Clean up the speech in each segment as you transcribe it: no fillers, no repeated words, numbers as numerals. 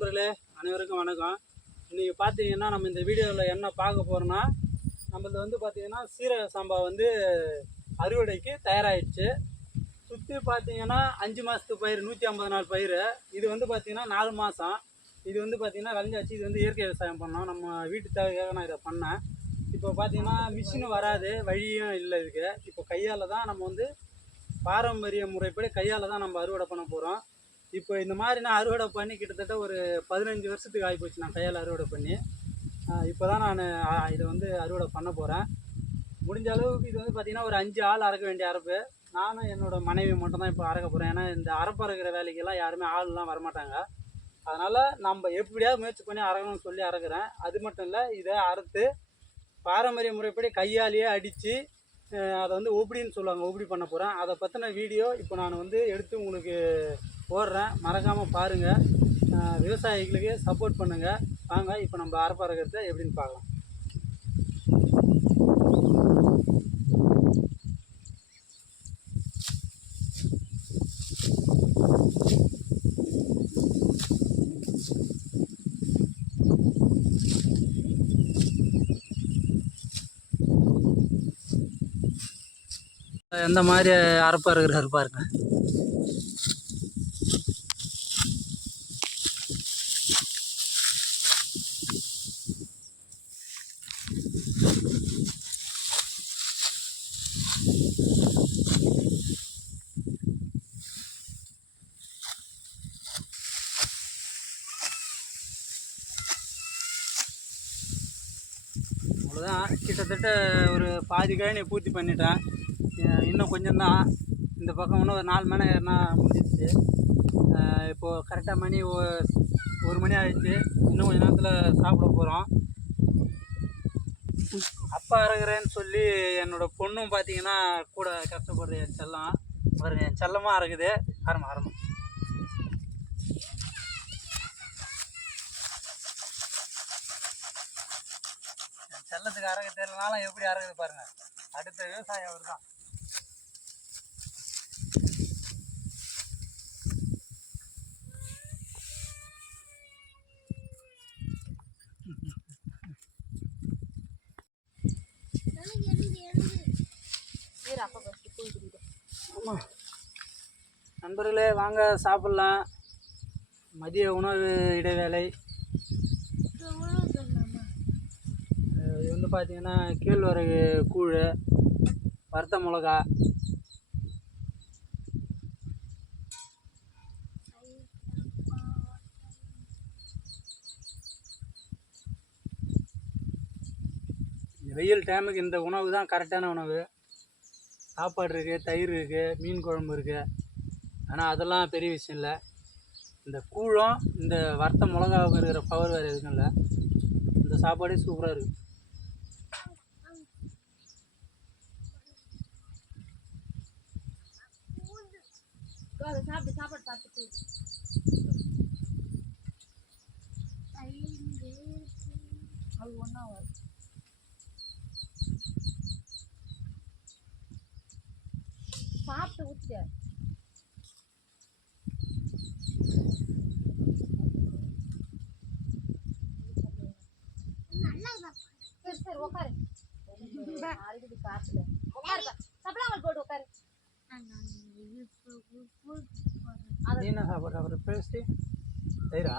நண்பர்களே அனைவருக்கும் வணக்கம். இன்றைக்கி பார்த்தீங்கன்னா நம்ம இந்த வீடியோவில் என்ன பார்க்க போகிறோன்னா, நம்மளது வந்து பார்த்திங்கன்னா சீரக சம்பா வந்து அறுவடைக்கு தயாராகிடுச்சு. சுற்றி பார்த்தீங்கன்னா 5 மாதத்து பயிர், 150 நாள் பயிர். இது வந்து பார்த்திங்கன்னா 4 மாதம். இது வந்து பார்த்திங்கன்னா விளைஞ்சாச்சு. இது வந்து இயற்கை விவசாயம் பண்ணோம். நம்ம வீட்டு தேவைக்காக நான் இதை பண்ணேன். இப்போ பார்த்திங்கன்னா மிஷினும் வராது, வழியும் இல்லை இதுக்கு. இப்போ கையால் தான் நம்ம வந்து பாரம்பரிய முறைப்படி கையால் தான் நம்ம அறுவடை பண்ண போகிறோம். இப்போ இந்த மாதிரி நான் அறுவடை பண்ணி கிட்டத்தட்ட ஒரு 15 வருஷத்துக்கு ஆகிப்போச்சு நான் கையால் அறுவடை பண்ணி. இப்போ தான் நான் இதை வந்து அறுவடை பண்ண போகிறேன். முடிஞ்ச அளவுக்கு இது வந்து பார்த்திங்கன்னா ஒரு 5 ஆள் அறக்க வேண்டிய அறுப்பு. நானும் என்னோடய மனைவி மட்டும் தான் இப்போ அறக்க போகிறேன். ஏன்னா இந்த அறுப்பு அறுக்கிற வேலைக்கெல்லாம் யாருமே ஆள்லாம் வரமாட்டாங்க. அதனால் நம்ம எப்படியாவது முயற்சி பண்ணி அறக்கணும்னு சொல்லி அறக்கிறேன். அது மட்டும் இல்லை, இதை அறுத்து பாரம்பரிய முறைப்படி கையாலேயே அடித்து அதை வந்து ஒப்படின்னு சொல்லுவாங்க, ஒப்படி பண்ண போகிறேன். அதை பற்றின வீடியோ இப்போ நான் வந்து எடுத்து உங்களுக்கு போடுறேன். மறக்காமல் பாருங்கள். விவசாயிகளுக்கு சப்போர்ட் பண்ணுங்கள். வாங்க இப்போ நம்ம அறுப்பு அறுக்கிறத எப்படின்னு பார்க்கலாம். எந்த மாதிரி அறுப்பு அறுக்கிறாரு பாருங்க. அவ்வளோதான், கிட்டத்தட்ட ஒரு பாதி கழனியை பூர்த்தி பண்ணிட்டேன். இன்னும் கொஞ்சம் தான். இந்த பக்கம் இன்னும் ஒரு 4 மணி நேரம்னா முடிஞ்சிடுச்சு. இப்போது கரெக்டாக மணி 1 மணி ஆகிடுச்சு. இன்னும் கொஞ்சம் நேரத்தில் சாப்பிட போகிறோம். அப்பா அறுக்கிறேன்னு சொல்லி என்னோடய பொண்ணும் பார்த்தீங்கன்னா கூட கஷ்டப்படுது. என் செல்லம் பாருங்க, என் செல்லமாக அறுக்குது. ஆரம்பம் என் செல்லத்துக்கு அறக்க தெரியலனாலும் எப்படி அறக்குது பாருங்கள். அடுத்த விவசாயி அவர் தான். நண்பர்களே வாங்க சாப்பிட்லாம். மதிய உணவு இடைவேளை. இது வந்து பார்த்திங்கன்னா கேழ்வரகு கூழ், வறுத்த மிளகா, வெயில் டைமுக்கு இந்த உணவு தான் கரெக்டான உணவு. சாப்பாடு இருக்குது, தயிர் இருக்குது, மீன் குழம்பு இருக்குது. ஆனால் அதெல்லாம் பெரிய விஷயம் இல்லை. இந்த கூழும் இந்த வறுத்த மிளகாவுக்கு இருக்கிற பவர் வேறு எதுவும் இல்லை. இந்த சாப்பாடே சூப்பராக இருக்குது. சாப்பாடு சாப்பிட்டு அது ஒன்றா வரும். சாப்பிட்டு ஊற்று. சரி சரி உட்காரு. காற்றுல உட்காரு. சப்பலாமல் போட்டு உட்காரு. என்ன சாப்பாடு சாப்பிட்ற பேஸ்ட்டு தயிரா?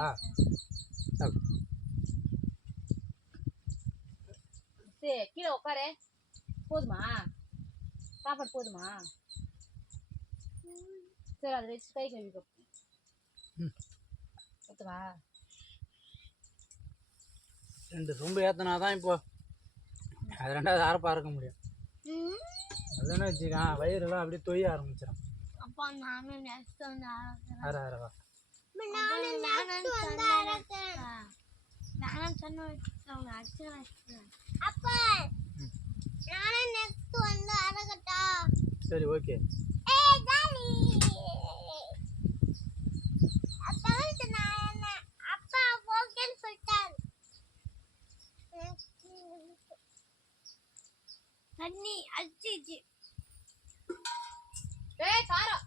சரி கீழே உட்காரு. போதுமா சாப்பாடு? போதுமா? சரி அதை வச்சு கை கழுவிக்கோ. ஓகேவா? 2 சொம்பு ஏற்றினா தான் இப்போ அது 2வது அரைப்பா அறுக்க முடியும். அதுன்னு வச்சுக்கா வயிறுலாம் அப்படியே தொய்ய ஆரம்பிச்சிடும். அப்பா நானும் நெக்ஸ்ட் வந்து அரவா சரி ஓகே. தண்ணி அடிச்சு காரம்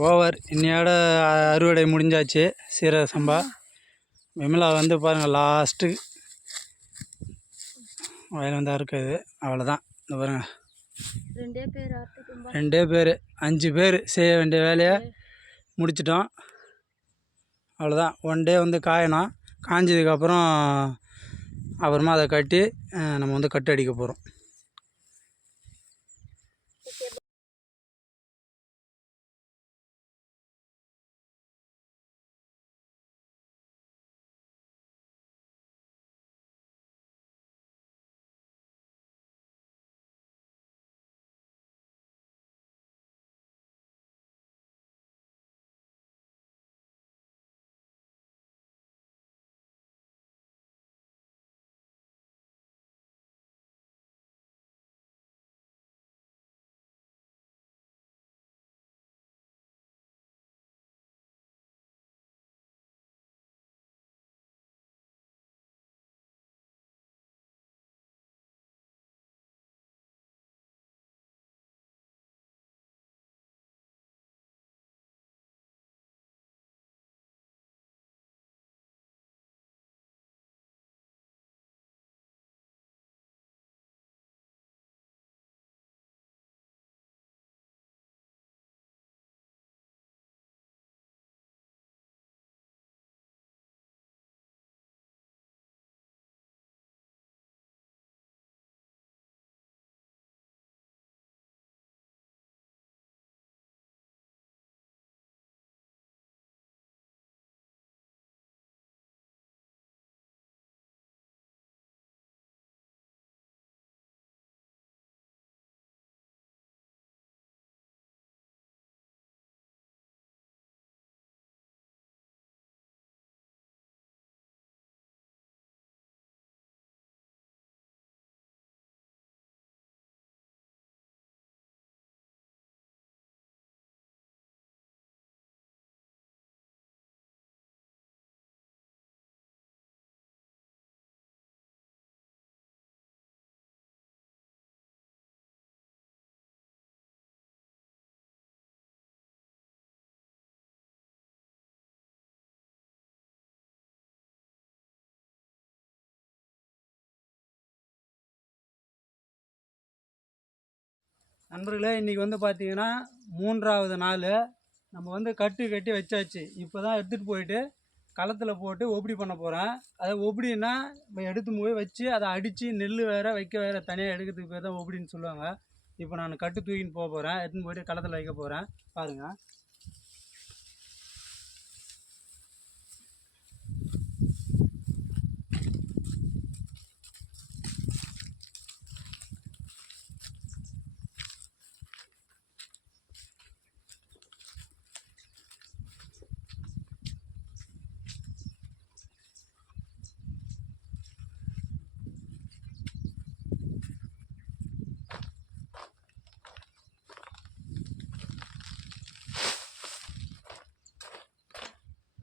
ஓவர். இன்னையோட அறுவடை முடிஞ்சாச்சு சீரக சம்பா. விமலா வந்து பாருங்கள் லாஸ்ட்டு வயல் வந்து அறுக்குது. அவ்வளோதான். இந்த பாருங்கள் 2 பேர் 5 பேர் செய்ய வேண்டிய வேலையை முடிச்சிட்டோம். அவ்வளோதான். 1 டே வந்து காயணும். காஞ்சதுக்கப்புறம் அப்புறமா அதை கட்டி நம்ம வந்து கட்டு அடிக்க போகிறோம். நண்பர்களே, இன்றைக்கி வந்து பார்த்திங்கன்னா 3வது நாள். நம்ம வந்து கட்டு கட்டி வச்சாச்சு. இப்போ தான் எடுத்துகிட்டு போயிட்டு களத்தில் போட்டு ஒப்படி பண்ண போகிறேன். அதை ஒப்படின்னா எடுத்து போய் வச்சு அதை அடித்து நெல் வேறு வைக்க வேறு தனியாக எடுக்கிறதுக்கு பேர் தான் ஒப்படின்னு சொல்லுவாங்க. இப்போ நான் கட்டு தூக்கின்னு போக போகிறேன். எடுத்துன்னு போயிட்டு களத்தில் வைக்க போகிறேன். பாருங்கள்.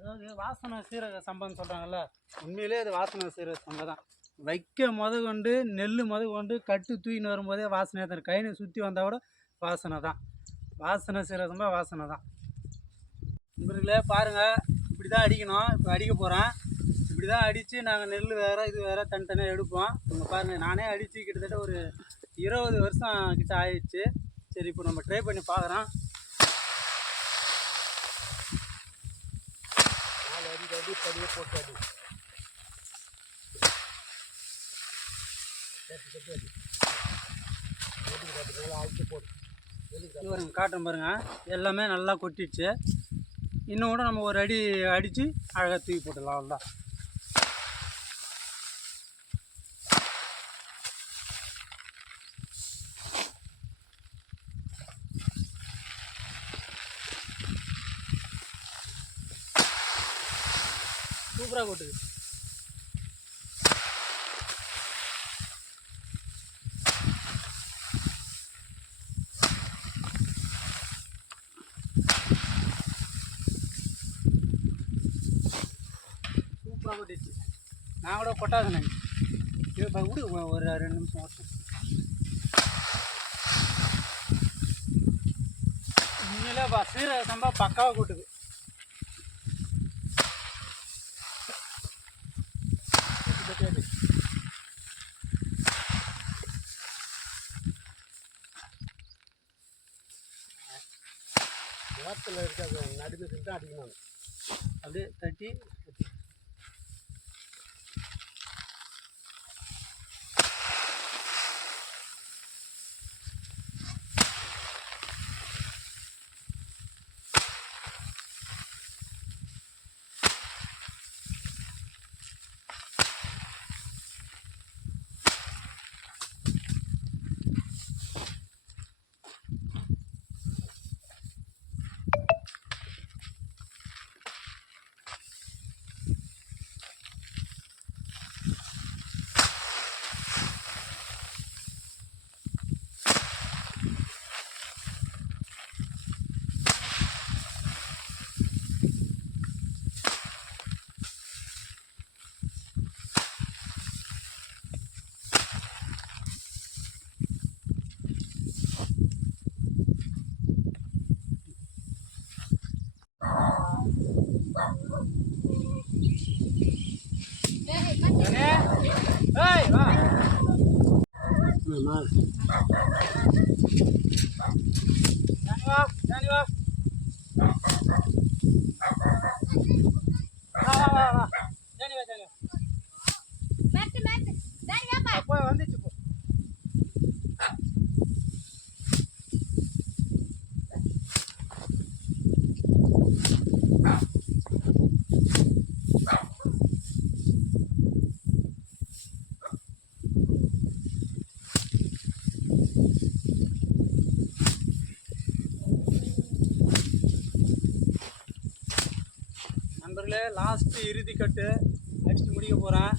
அதாவது வாசனை சீரக சம்பான்னு சொல்கிறாங்கல்ல, உண்மையிலே அது வாசனை சீரக சம்பா தான். வைக்க கொண்டு நெல் கொண்டு கட்டு தூக்கின்னு வரும்போதே வாசனையாக தான். கைனை சுற்றி வந்தால் கூட வாசனை தான். வாசனை சீரக சம்பா வாசனை தான். உங்களுக்குள்ளே பாருங்கள், இப்படி தான் அடிக்கணும். இப்போ அடிக்க போகிறேன். இப்படி தான் அடித்து நாங்கள் நெல் வேறு இது வேறு தனித்தனியாக எடுப்போம். இங்கே பாருங்கள், நானே அடித்து கிட்டத்தட்ட ஒரு 20 வருஷம் கிட்ட ஆயிடுச்சு. சரி, இப்போ நம்ம ட்ரை பண்ணி பார்க்குறோம். படியே போட்டு அடி காட்டுறேன் பாருங்க. எல்லாமே நல்லா கொட்டிடுச்சு. இன்னும் கூட நம்ம ஒரு அடி அடித்து அழகாக தூக்கி போட்டுடலாம். அவ்வளோதான். சூப்பராக கொட்டுது. சூப்பராக கொட்டிடுச்சு. நான் கூட கொட்டாது நான் விடு ஒரு 2 நிமிஷம் ஓட்டும். உண்மையிலே இல்லைப்பா சீரக சம்பா பக்காவாக கூட்டுது. வாரத்தில் இருக்காது நடுமைக்கு தான் அடிக்கணும். அப்படியே தட்டி ஏய் வா ஜானி வா ஜானி வா போய் வந்துச்சு போ. நண்பர்களே லாஸ்ட்டு இறுதி கட்டு அடிச்சுட்டு முடிக்க போகிறேன்.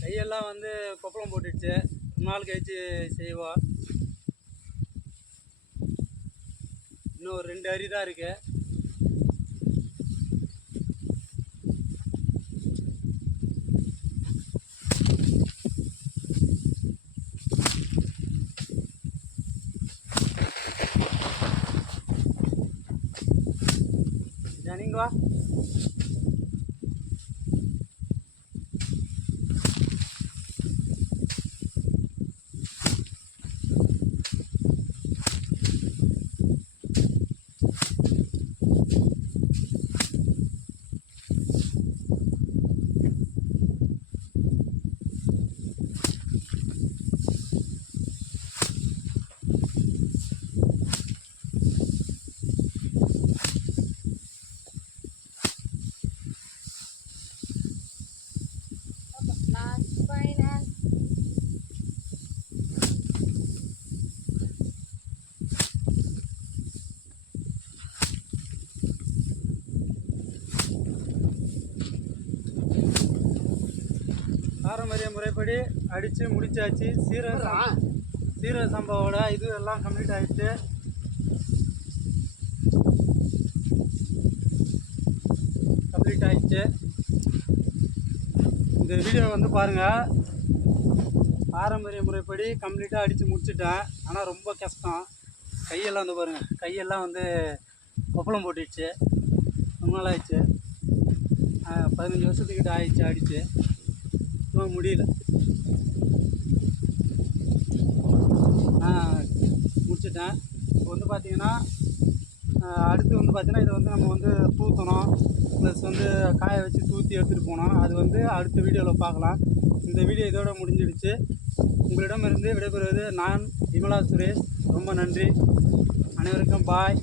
கையெல்லாம் வந்து கொப்பளம் போட்டுடுச்சு. ஒரு நாள் கழிச்சு செய்வோம். இன்னும் ஒரு 2 அரி தான் இருக்குது. நீங்க வா பாரம்பரிய முறைப்படி அடித்து முடிச்சாச்சு. சீரக சம்பாவோட இது எல்லாம் கம்ப்ளீட் ஆகிடுச்சு. இந்த வீடியோ வந்து பாருங்கள். பாரம்பரிய முறைப்படி கம்ப்ளீட்டாக அடித்து முடிச்சுட்டேன். ஆனால் ரொம்ப கஷ்டம். கையெல்லாம் வந்து பாருங்கள், கையெல்லாம் வந்து கொப்பளம் போட்டுடுச்சு. ரொம்ப நாள் ஆயிடுச்சு. 15 வருஷத்துக்கிட்ட ஆயிடுச்சு அடித்து. இன்னும் முடியல. முடிச்சிட்டேன். இப்போ வந்து பார்த்திங்கன்னா அடுத்து வந்து பார்த்திங்கன்னா இதை வந்து நம்ம வந்து தூற்றணும். ப்ளஸ் வந்து காய வச்சு தூற்றி எடுத்துகிட்டு போனோம். அது வந்து அடுத்த வீடியோவில் பார்க்கலாம். இந்த வீடியோ இதோட முடிஞ்சிடுச்சு. உங்களிடமிருந்து விடைபெறுவது நான் விமலா சுரேஷ். ரொம்ப நன்றி. அனைவருக்கும் பாய்.